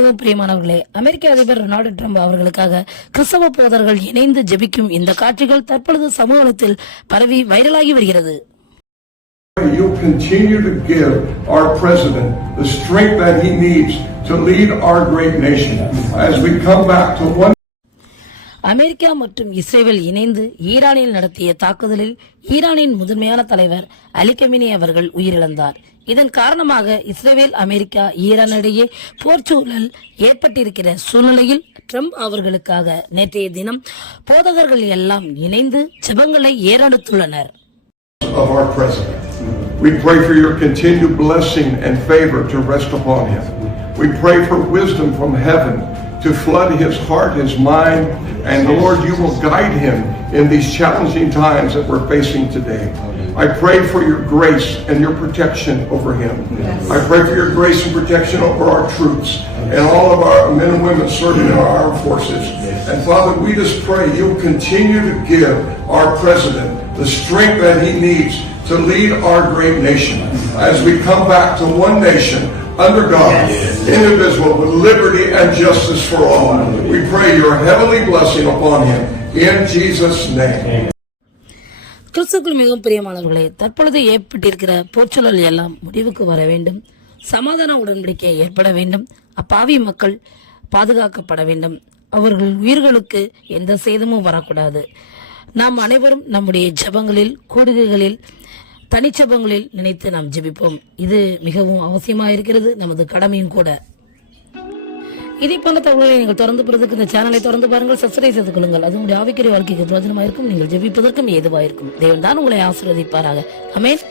மிகவும் பிரியமானவர்களே, அமெரிக்க அதிபர் டொனால்டு ட்ரம்ப் அவர்களுக்காக கிறிஸ்தவ போதர்கள் இணைந்து ஜெபிக்கும் இந்த காட்சிகள் தற்பொழுது சமூகத்தில் பரவி வைரலாகி வருகிறது. You continue to give our president the strength that he needs to lead our great nation as we come back to one. America மற்றும் இஸ்ரேல் இணைந்து ஈரானில் நடத்திய தாக்குதலில் ஈரானின் முதன்மையான தலைவர் அலி கமேனி அவர்கள் உயிரிழந்தார். இதன் காரணமாக இஸ்ரேல், அமெரிக்கா, ஈரான் இடையே போர் சூழல் ஏற்பட்டிருக்கிற சூழ்நிலையில் ட்ரம்ப் அவர்களுக்காக நேற்றைய தினம் போதகர்கள் எல்லாம் இணைந்து ஜெபங்களை ஏறெடுத்துள்ளனர். Of our president, we pray for your continued blessing and favor to rest upon him. We pray for wisdom from heaven to flood his heart, his mind, and Lord, you will guide him in these challenging times that we're facing today. I pray for your grace and your protection over him. I pray for your grace and protection over our troops and all of our men and women serving in our armed forces. And Father, we just pray you'll continue to give our president the strength that he needs to lead our great nation as we come back to one nation under God, indivisible, with liberty and justice for all. We pray your heavenly blessing upon him in Jesus' name. கிறிஸ்துவுக்குள் மிகவும் பிரியமானவர்களே, தற்பொழுது ஏற்பட்டிருக்கிற போர்ச்சூழல் எல்லாம் முடிவுக்கு வர வேண்டும். சமாதான உடன்படிக்கை ஏற்பட வேண்டும். அப்பாவி மக்கள் பாதுகாக்கப்பட வேண்டும். அவர்கள் உயிர்களுக்கு எந்த சேதமும் வரக்கூடாது. நாம் அனைவரும் நம்முடைய ஜெபங்களில், கூடுகைகளில், தனிச்சபங்களில் நினைத்து நாம் ஜெபிப்போம். இது மிகவும் அவசியமாக இருக்கிறது, நமது கடமையும் கூட. இதே போன்ற தகவல்களை நீங்கள் தொடர்ந்து பெறுவதற்கு இந்த சேனலை தொடர்ந்து பாருங்கள், சப்ஸ்கிரைப் செய்து கொள்ளுங்கள். அது உங்களுடைய ஆவிக்குரிய வாழ்க்கைக்கு பிரயோஜனமாக இருக்கும். நீங்கள் ஜெபிப்பதற்கும் ஏதுவாக இருக்கும். தேவன் தான் உங்களை ஆசீர்வதிப்பாராக. ஆமென்.